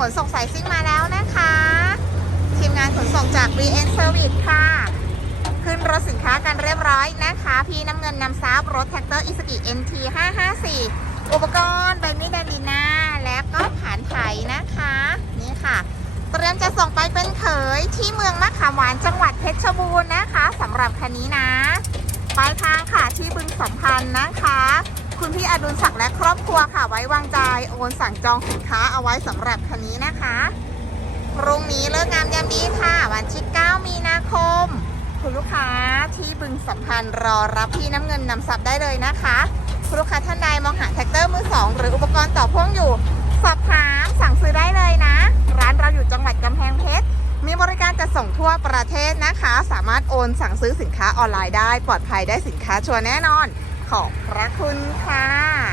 ขนส่งสายซิ่งมาแล้วนะคะ ทีมงานขนส่งจาก VN Service ค่ะ ขึ้นรถสินค้ากันเรียบร้อยนะคะ พี่น้ำเงินนำซับรถแท็กเตอร์อิสกิ NT 554 อุปกรณ์ใบมีดแดนดีนาและก็ผานไถนะคะ นี่ค่ะ เตรียมจะส่งไปเป็นเขยที่เมืองมะขามหวานจังหวัดเพชรบูรณ์นะคะสำหรับคันนี้นะ ปลายทางค่ะที่บึงสัมพันธ์นะคะ คุณพี่อดุลศักดิ์และครอบครัวค่ะ ไว้วางใจโอนสั่งจองสินค้าเอาไว้สำหรับคันนี้นะคะพรุ่งนี้เลิกงามยามดีค่ะ วันที่ 9 มีนาคม คุณลูกค้าที่บึงสัมพันธ์รอรับพี่น้ำเงินนำซับได้เลยนะคะ คุณลูกค้าท่านใดมองหาแท็กเตอร์มือสองหรืออุปกรณ์ต่อพ่วงอยู่ สอบถามสั่งซื้อได้เลยนะ ร้านเราอยู่จังหวัดกำแพงเพชรมีบริการจะส่งทั่วประเทศนะคะ สามารถโอนสั่งซื้อสินค้าออนไลน์ได้ ปลอดภัยได้สินค้าชัวร์แน่นอน ขอบพระคุณค่ะ